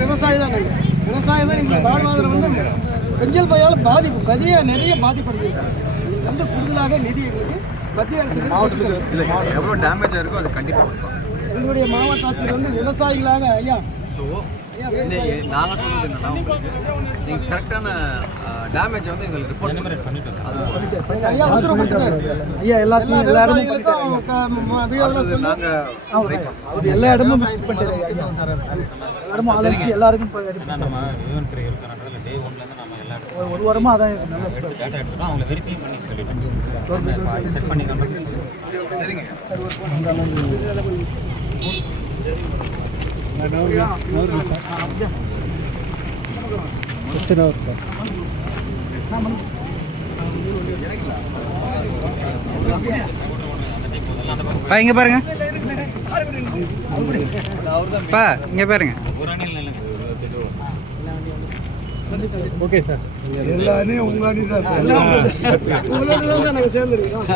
விவசாயி தான் விவசாயம் தான் எங்களுக்கு வாழ்வாதாரம் வந்து பெஞ்சல் பையால் பாதிப்பு கதிய நிறைய பாதிப்படுது இது வந்து கூடுதலாக நிதி எங்களுக்கு மத்திய அரசு எவ்வளோ டேமேஜ் இருக்கோ அது கண்டிப்பாக எங்களுடைய மாவட்ட ஆட்சியர் வந்து விவசாயிகளாக ஐயா. நாங்கள் சொல்றது என்னன்னா உங்களுக்கு நீங்கள் கரெக்டான டேமேஜ் வந்து எங்களுக்கு ரிப்போர்ட் பண்ணிட்டோம். அது ஐயா எல்லா எல்லாத்தையும் எல்லா இடமும் எல்லா இடமும் இடமும் ஆதரிச்சு எல்லாருக்கும் நம்ம ஈவன் இருக்கிறனால டே ஒன்லேருந்து நம்ம எல்லா இடத்துக்கும் ஒரு- வாரமா அதான் எடுத்து டேட்டா எடுத்துட்டோம் அவங்கள வெரிஃபை பண்ணி செட் பண்ணி சரிங்க பிரச்சனை இருக்கு பா இங்க பாருங்க. பா இங்க பாருங்க. ஒரு அணியில் இல்லைங்க ஓகே சார் உங்களோட தான் நாங்கள் சேர்ந்துருக்கோம்.